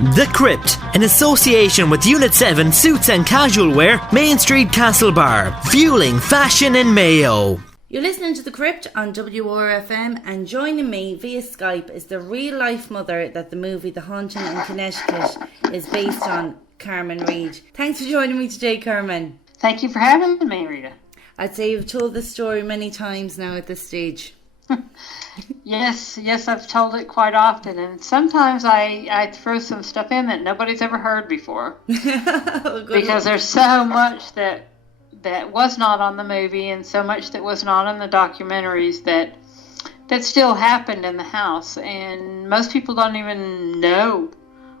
The Crypt, in association with Unit 7 Suits and Casual Wear, Main Street Castle Bar, fueling fashion in Mayo. You're listening to The Crypt on WRFM, and joining me via Skype is the real-life mother that the movie The Haunting in Connecticut is based on, Carmen Reed. Thanks for joining me today, Carmen. Thank you for having me, Rita. I'd say you've told this story many times now at this stage. Yes, I've told it quite often, and sometimes I throw some stuff in that nobody's ever heard before. Because there's so much that was not on the movie, and so much that was not in the documentaries that still happened in the house, and most people don't even know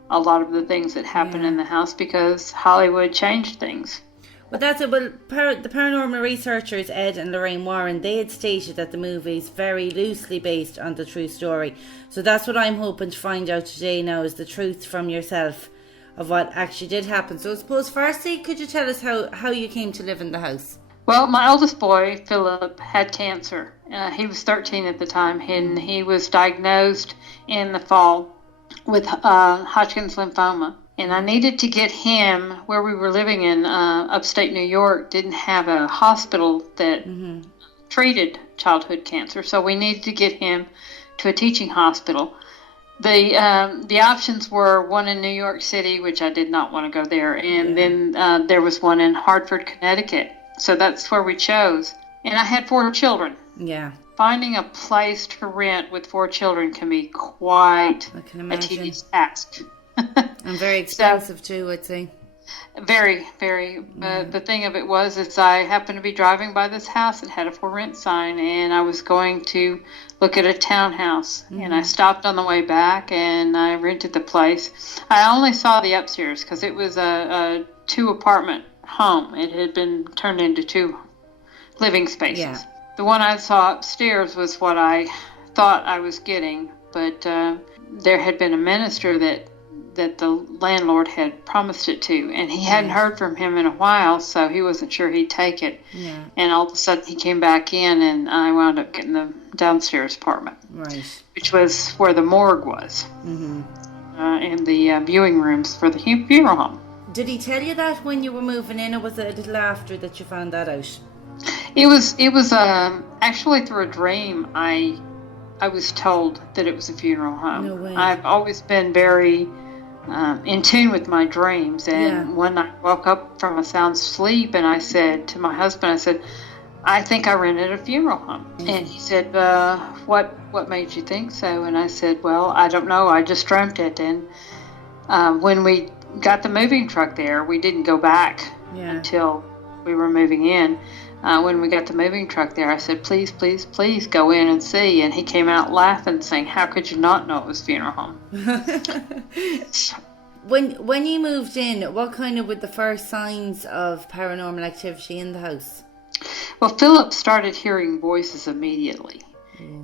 a lot of the things that happened in the house because Hollywood changed things. Well, that's it. Well, the paranormal researchers Ed and Lorraine Warren, they had stated that the movie is very loosely based on the true story. So that's what I'm hoping to find out today now, is the truth from yourself of what actually did happen. So I suppose firstly, could you tell us how you came to live in the house? Well, my oldest boy, Philip, had cancer. He was 13 at the time, and he was diagnosed in the fall with Hodgkin's lymphoma. And I needed to get him, where we were living in upstate New York, didn't have a hospital that treated childhood cancer. So we needed to get him to a teaching hospital. The options were one in New York City, which I did not want to go there. And then there was one in Hartford, Connecticut. So that's where we chose. And I had 4 children. Yeah. Finding a place to rent with 4 children can be quite a tedious task. And very expensive too, I'd say. Very, very. The thing of it was, I happened to be driving by this house. It had a for rent sign, and I was going to look at a townhouse. And I stopped on the way back, and I rented the place. I only saw the upstairs because it was a 2-apartment home. It had been turned into 2 living spaces. Yeah. The one I saw upstairs was what I thought I was getting, but there had been a minister that the landlord had promised it to, and he hadn't heard from him in a while, so he wasn't sure he'd take it. Yeah. And all of a sudden he came back in, and I wound up getting the downstairs apartment, right, which was where the morgue was, and the viewing rooms for the funeral home. Did he tell you that when you were moving in, or was it a little after that you found that out? It was actually through a dream. I was told that it was a funeral home. No way. I've always been very in tune with my dreams, and one night I woke up from a sound sleep, and I said to my husband, I think I rented a funeral home. And he said, what made you think so? And I said, well, I don't know, I just dreamt it. And when we got the moving truck there, we didn't go back until we were moving in. When we got the moving truck there, I said, please, please, please go in and see. And he came out laughing, saying, how could you not know it was a funeral home? When you moved in, what kind of were the first signs of paranormal activity in the house? Well, Philip started hearing voices immediately.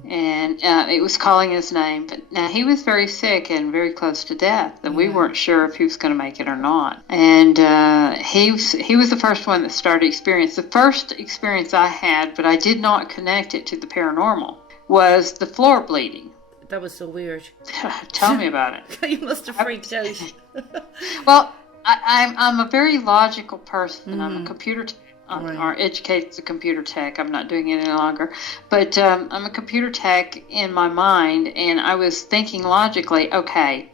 And it was calling his name. But now he was very sick and very close to death, and we weren't sure if he was going to make it or not. And he was the first one that started experience. The first experience I had, but I did not connect it to the paranormal, was the floor bleeding. That was so weird. Tell me about it. You must have freaked out. Well, I'm a very logical person. I'm a computer or educated as a computer tech. I'm not doing it any longer. But I'm a computer tech in my mind, and I was thinking logically, okay,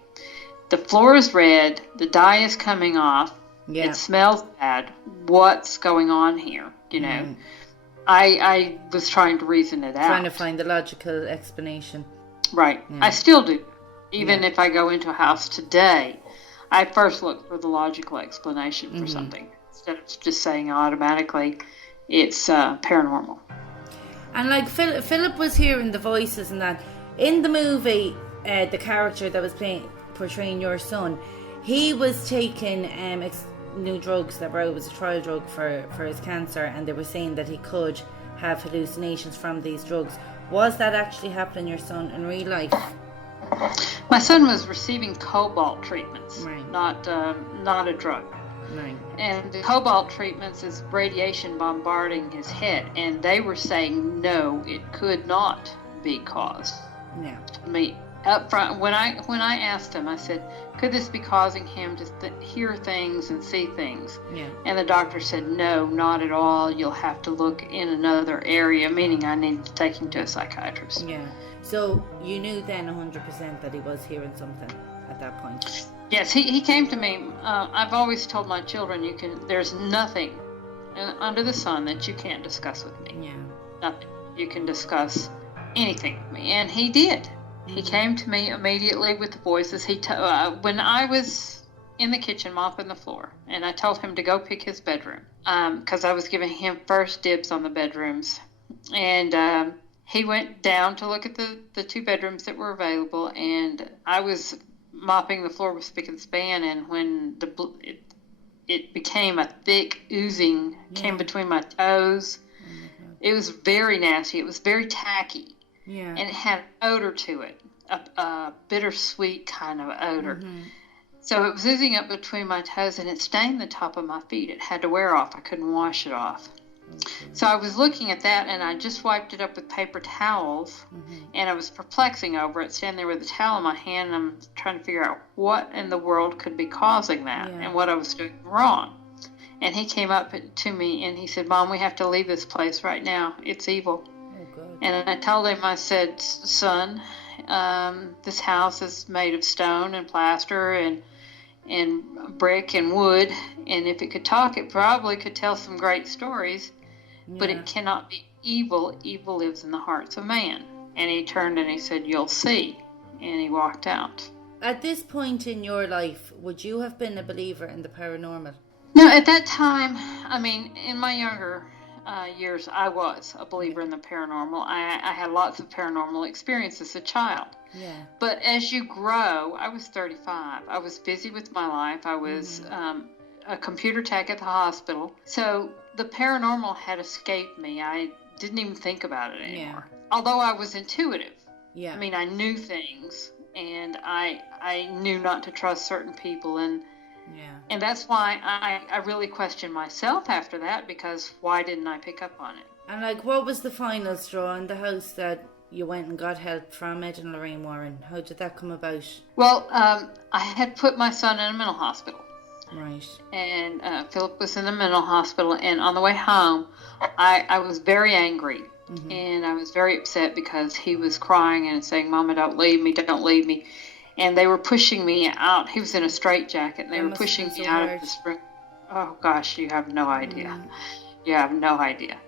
the floor is red, the dye is coming off, it smells bad, what's going on here, you know? I was trying to reason it out. Trying to find the logical explanation. Right. I still do. Even if I go into a house today, I first look for the logical explanation for something, instead of just saying automatically it's paranormal. And like Philip was hearing the voices and that. In the movie, the character that was portraying your son, he was taking new drugs that was a trial drug for his cancer, and they were saying that he could have hallucinations from these drugs. Was that actually happening, your son, in real life? My son was receiving cobalt treatments, not a drug. Right. And the cobalt treatments is radiation bombarding his head, and they were saying no, it could not be caused. Yeah. up front, when I asked him, I said, could this be causing him to hear things and see things? Yeah. And the doctor said, no, not at all. You'll have to look in another area, meaning I needed to take him to a psychiatrist. Yeah. So you knew then 100% that he was hearing something at that point? Yes, he came to me. I've always told my children, there's nothing under the sun that you can't discuss with me. Yeah. Nothing. You can discuss anything with me. And he did. He came to me immediately with the voices. When I was in the kitchen mopping the floor, and I told him to go pick his bedroom, because I was giving him first dibs on the bedrooms. And he went down to look at the 2 bedrooms that were available, and I was mopping the floor with spick and span, and when it became a thick oozing, came between my toes. It was very nasty. It was very tacky. Yeah. And it had an odor to it, a bittersweet kind of odor. Mm-hmm. So it was oozing up between my toes, and it stained the top of my feet. It had to wear off. I couldn't wash it off. Okay. So I was looking at that, and I just wiped it up with paper towels, and I was perplexing over it, standing there with a towel in my hand, and I'm trying to figure out what in the world could be causing that and what I was doing wrong. And he came up to me, and he said, Mom, we have to leave this place right now. It's evil. And I told him, I said, son, this house is made of stone and plaster and brick and wood, and if it could talk, it probably could tell some great stories, but it cannot be evil. Evil lives in the hearts of man. And he turned and he said, you'll see, and he walked out. At this point in your life, would you have been a believer in the paranormal? No, at that time, I mean, in my younger years, I was a believer in the paranormal. I had lots of paranormal experiences as a child. Yeah. But as you grow, I was 35. I was busy with my life. I was a computer tech at the hospital. So the paranormal had escaped me. I didn't even think about it anymore. Yeah. Although I was intuitive. Yeah. I mean, I knew things, and I knew not to trust certain people, and that's why I really questioned myself after that, because why didn't I pick up on it? And like, what was the final straw in the house that you went and got help from Ed and Lorraine Warren? How did that come about? Well, I had put my son in a mental hospital. Right. And Philip was in the mental hospital, and on the way home, I was very angry. And I was very upset because he was crying and saying, Mama, don't leave me, don't leave me. And they were pushing me out. He was in a straitjacket, and they were pushing me out of this room. Oh, gosh, you have no idea. You have no idea.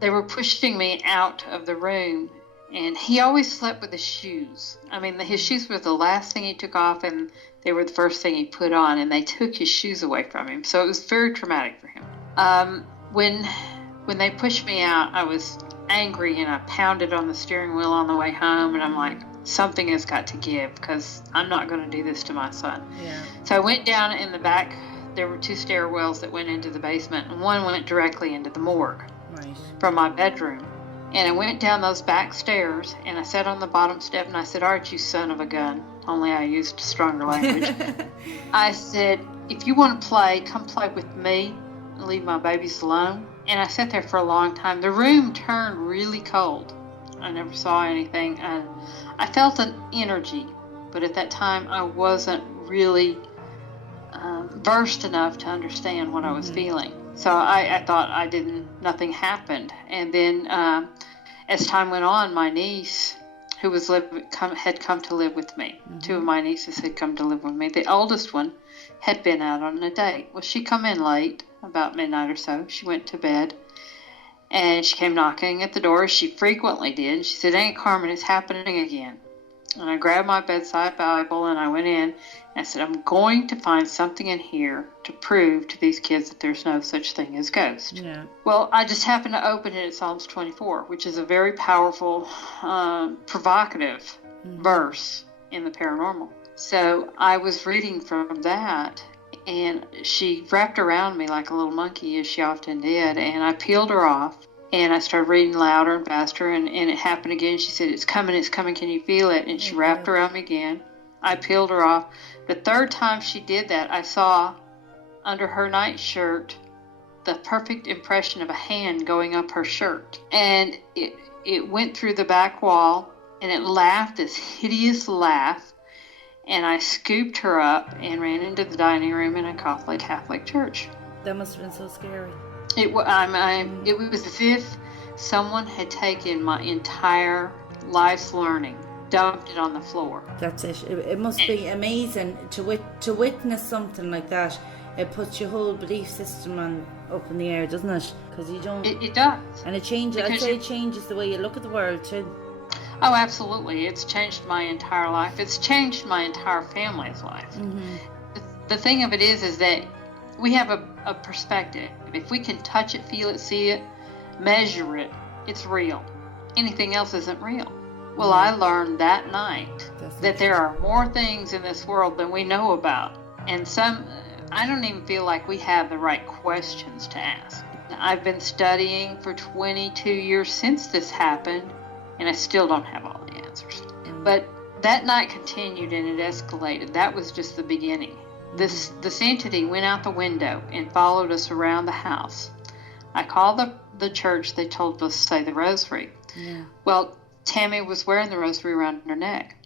They were pushing me out of the room, and he always slept with his shoes. I mean, his shoes were the last thing he took off, and they were the first thing he put on, and they took his shoes away from him. So it was very traumatic for him. When they pushed me out, I was angry, and I pounded on the steering wheel on the way home, and I'm like, something has got to give, because I'm not going to do this to my son. Yeah. So I went down in the back. There were 2 stairwells that went into the basement, and one went directly into the morgue from my bedroom. And I went down those back stairs, and I sat on the bottom step, and I said, Art, you son of a gun. Only I used stronger language. I said, if you want to play, come play with me and leave my babies alone. And I sat there for a long time. The room turned really cold. I never saw anything. I felt an energy, but at that time I wasn't really versed enough to understand what I was feeling. So I thought nothing happened. And then as time went on, my niece, who had come to live with me, 2 of my nieces had come to live with me. The oldest one had been out on a date. Well, she come in late, about midnight or so. She went to bed, and she came knocking at the door, as she frequently did. She said, Aunt Carmen, it's happening again. And I grabbed my bedside Bible, and I went in, and I said, I'm going to find something in here to prove to these kids that there's no such thing as ghosts. Yeah. Well, I just happened to open it at Psalms 24, which is a very powerful, provocative verse in the paranormal. So I was reading from that, and she wrapped around me like a little monkey, as she often did, and I peeled her off, and I started reading louder and faster, and it happened again. She said, it's coming, can you feel it? And she wrapped around me again. I peeled her off. The 3rd time she did that, I saw under her nightshirt the perfect impression of a hand going up her shirt. And it went through the back wall, and it laughed this hideous laugh. And I scooped her up and ran into the dining room in a Catholic church. That must have been so scary. It was as if someone had taken my entire life's learning, dumped it on the floor. That's it. It must be amazing to witness something like that. It puts your whole belief system up in the air, doesn't it? Because you don't. It does. And it changes. I'd say it changes the way you look at the world too. Oh, absolutely. It's changed my entire life. It's changed my entire family's life. Mm-hmm. The thing of it is that we have a perspective. If we can touch it, feel it, see it, measure it, it's real. Anything else isn't real. Well, I learned that night that there are more things in this world than we know about. And I don't even feel like we have the right questions to ask. I've been studying for 22 years since this happened, and I still don't have all the answers. But that night continued and it escalated. That was just the beginning. This entity went out the window and followed us around the house. I called the church. They told us to say the rosary. Yeah. Well, Tammy was wearing the rosary around her neck.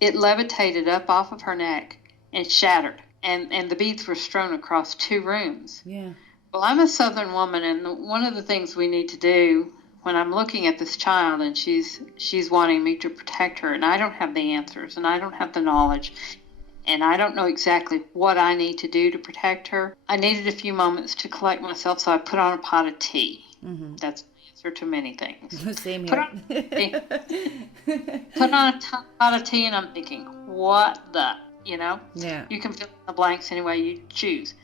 It levitated up off of her neck and shattered. And the beads were strewn across 2 rooms. Yeah. Well, I'm a Southern woman, and one of the things we need to do when I'm looking at this child and she's wanting me to protect her, and I don't have the answers, and I don't have the knowledge, and I don't know exactly what I need to do to protect her, I needed a few moments to collect myself, so I put on a pot of tea. Mm-hmm. That's the answer to many things. Same here. Put on a pot of tea, and I'm thinking, what the, Yeah. You can fill in the blanks any way you choose.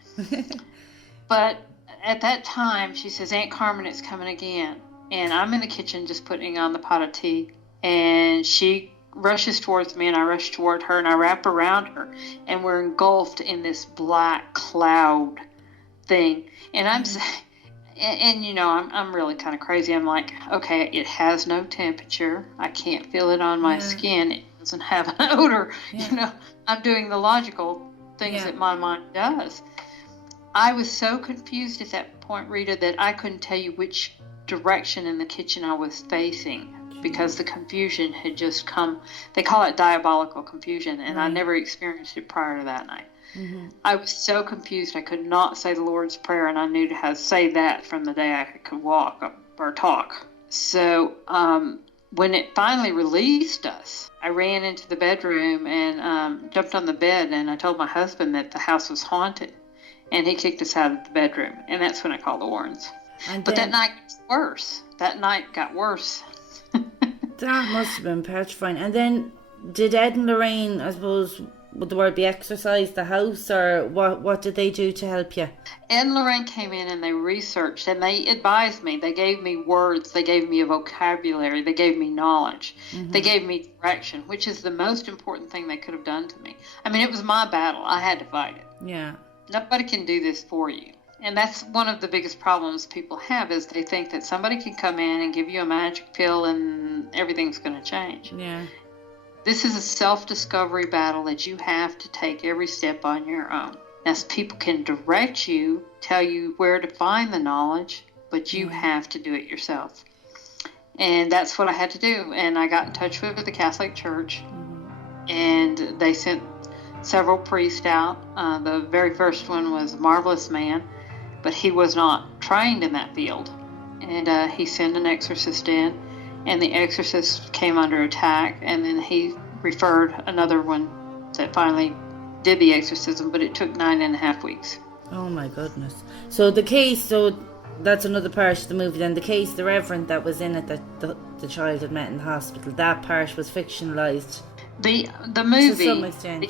But at that time, she says, Aunt Carmen, it's coming again. And I'm in the kitchen just putting on the pot of tea. And she rushes towards me, and I rush toward her, and I wrap around her. And we're engulfed in this black cloud thing. And I'm really kind of crazy. I'm like, okay, it has no temperature. I can't feel it on my skin. It doesn't have an odor. Yeah. I'm doing the logical things that my mind does. I was so confused at that point, Rita, that I couldn't tell you which direction in the kitchen I was facing because the confusion had just come. They call it diabolical confusion, and I never experienced it prior to that night. Mm-hmm. I was so confused I could not say the Lord's Prayer, and I knew how to say that from the day I could walk or talk. So when it finally released us, I ran into the bedroom and jumped on the bed, and I told my husband that the house was haunted. And he kicked us out of the bedroom. And that's when I called the Warrens. But that night got worse. That night got worse. That must have been petrifying. And then did Ed and Lorraine, I suppose, would the word be exorcise the house? Or what did they do to help you? Ed and Lorraine came in and they researched. And they advised me. They gave me words. They gave me a vocabulary. They gave me knowledge. Mm-hmm. They gave me direction, which is the most important thing they could have done to me. I mean, it was my battle. I had to fight it. Yeah. Nobody can do this for you. And that's one of the biggest problems people have is they think that somebody can come in and give you a magic pill and everything's going to change. Yeah. This is a self-discovery battle that you have to take every step on your own. Now, people can direct you, tell you where to find the knowledge, but you have to do it yourself. And that's what I had to do. And I got in touch with the Catholic Church, and they sent several priests out. The very first one was a marvelous man, but he was not trained in that field. And he sent an exorcist in, and the exorcist came under attack, and then he referred another one that finally did the exorcism, but it took 9.5 weeks. Oh my goodness. So that's another part of the movie then. The case, the reverend that was in it that the child had met in the hospital, that part was fictionalized. The movie, to some extent,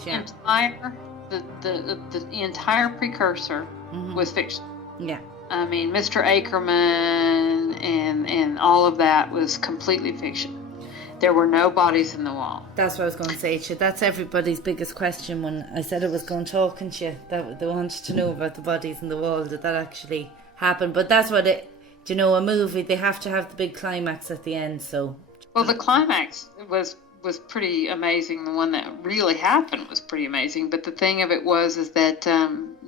the entire precursor was fiction. Yeah. I mean, Mr. Ackerman and all of that was completely fiction. There were no bodies in the wall. That's what I was going to say to you. That's everybody's biggest question when I said I was going talking to you. That they wanted to know about the bodies in the wall. Did that actually happen? But that's what a movie, they have to have the big climax at the end. So. Well, the climax was pretty amazing. The one that really happened was pretty amazing. But the thing of it is that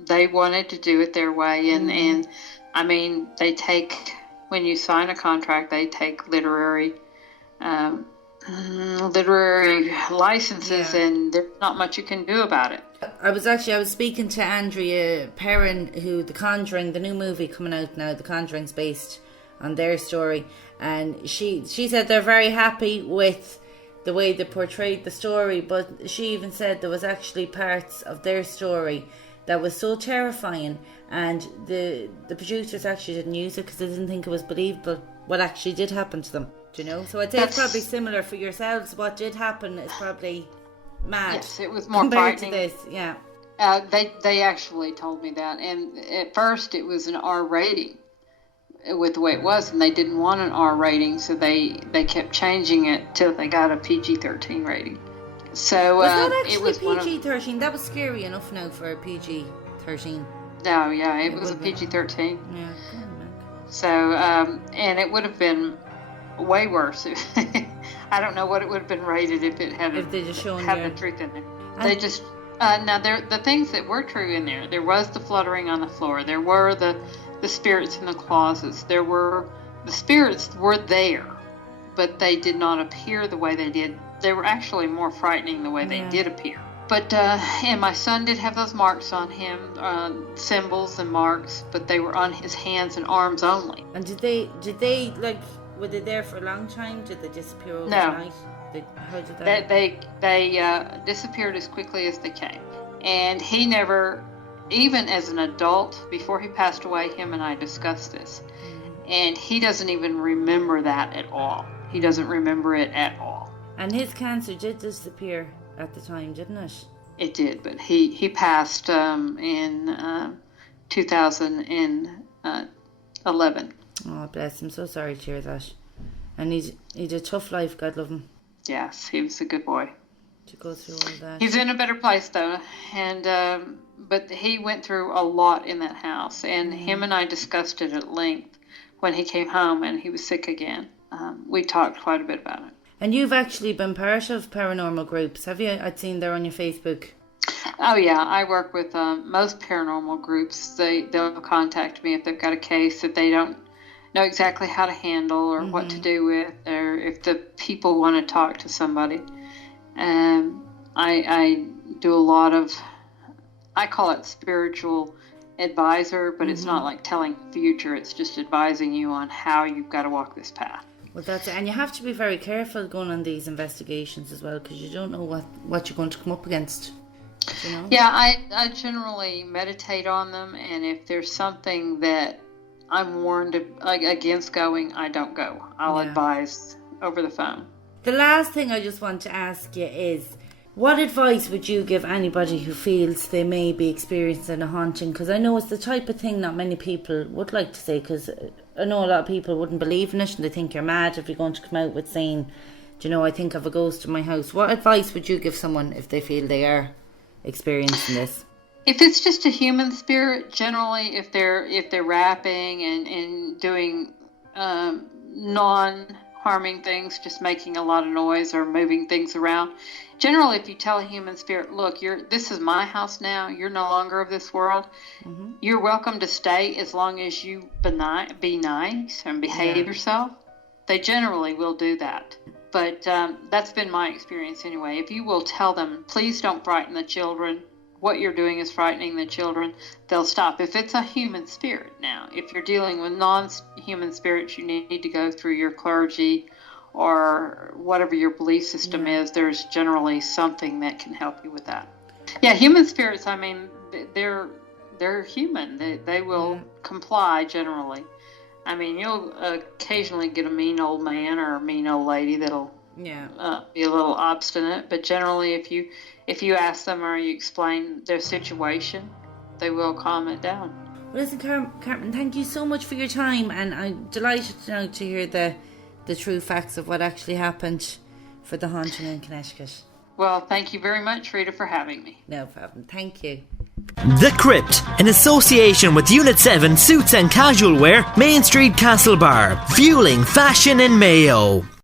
they wanted to do it their way. And I mean, they take, when you sign a contract, they take literary literary licenses, and there's not much you can do about it. I was speaking to Andrea Perrin, who The Conjuring, the new movie coming out now, The Conjuring's based on their story, and she said they're very happy with the way they portrayed the story, but she even said there was actually parts of their story that was so terrifying, and the producers actually didn't use it because they didn't think it was believable what actually did happen to them. Do you know? So I'd say it's probably similar for yourselves. What did happen is probably mad. Yes, it was more compared frightening. to this. Yeah. They actually told me that, and at first it was an R rating with the way it was, and they didn't want an R rating, so they kept changing it till they got a PG-13 rating. So was that actually it was PG-13? That was scary enough now for a PG-13. No, yeah, it was a PG-13. Yeah. So and it would have been way worse. I don't know what it would have been rated if it had they just shown the truth in there. They just now the things that were true in there. There was the fluttering on the floor. There were the spirits in the closets. The spirits were there, but they did not appear the way they did. They were actually more frightening the way they did appear. But and my son did have those marks on him, symbols and marks, but they were on his hands and arms only. And did they like? Were they there for a long time? Did they disappear overnight? No. How did that? They disappeared as quickly as they came, and he never, even as an adult, before he passed away, him and I discussed this, and he doesn't even remember that at all. He doesn't remember it at all. And his cancer did disappear at the time, didn't it? It did, but he passed in 2011. Oh, bless him. So sorry to hear that. And he's a tough life, God love him. Yes, he was a good boy. To go through all that. He's in a better place, though. And but he went through a lot in that house. And him and I discussed it at length when he came home and he was sick again. We talked quite a bit about it. And you've actually been part of paranormal groups, have you? I'd seen there on your Facebook. Oh, yeah. I work with most paranormal groups. They'll contact me if they've got a case that they don't know exactly how to handle or what to do with, or if the people want to talk to somebody. I do a lot of, I call it spiritual advisor, but it's not like telling the future. It's just advising you on how you've got to walk this path. Well, that's it. And you have to be very careful going on these investigations as well, because you don't know what you're going to come up against. You know? Yeah, I generally meditate on them, and if there's something that I'm warned against going, I don't go. I'll advise over the phone. The last thing I just want to ask you is, what advice would you give anybody who feels they may be experiencing a haunting? Because I know it's the type of thing not many people would like to say, because I know a lot of people wouldn't believe in it and they think you're mad if you're going to come out with saying, do you know, I think of a ghost in my house. What advice would you give someone if they feel they are experiencing this? If it's just a human spirit, generally, if they're rapping and doing non-harming things, just making a lot of noise or moving things around, generally, if you tell a human spirit, look, this is my house now, you're no longer of this world, you're welcome to stay as long as you be nice and behave yourself, they generally will do that. But that's been my experience anyway. If you will tell them, please don't frighten the children, what you're doing is frightening the children, they'll stop. If it's a human spirit now, if you're dealing with non-human spirits, you need to go through your clergy or whatever your belief system is. There's generally something that can help you with that. Yeah, human spirits, I mean, they're human. They will comply generally. I mean, you'll occasionally get a mean old man or a mean old lady that'll be a little obstinate, but generally if you ask them or you explain their situation, they will calm it down. Well, listen, Carmen, thank you so much for your time, and I'm delighted now to hear the true facts of what actually happened for the haunting in Connecticut. Well, thank you very much, Rita, for having me. No problem. Thank you. The Crypt, in association with Unit 7 Suits and Casual Wear, Main Street Castlebar, fueling fashion in Mayo.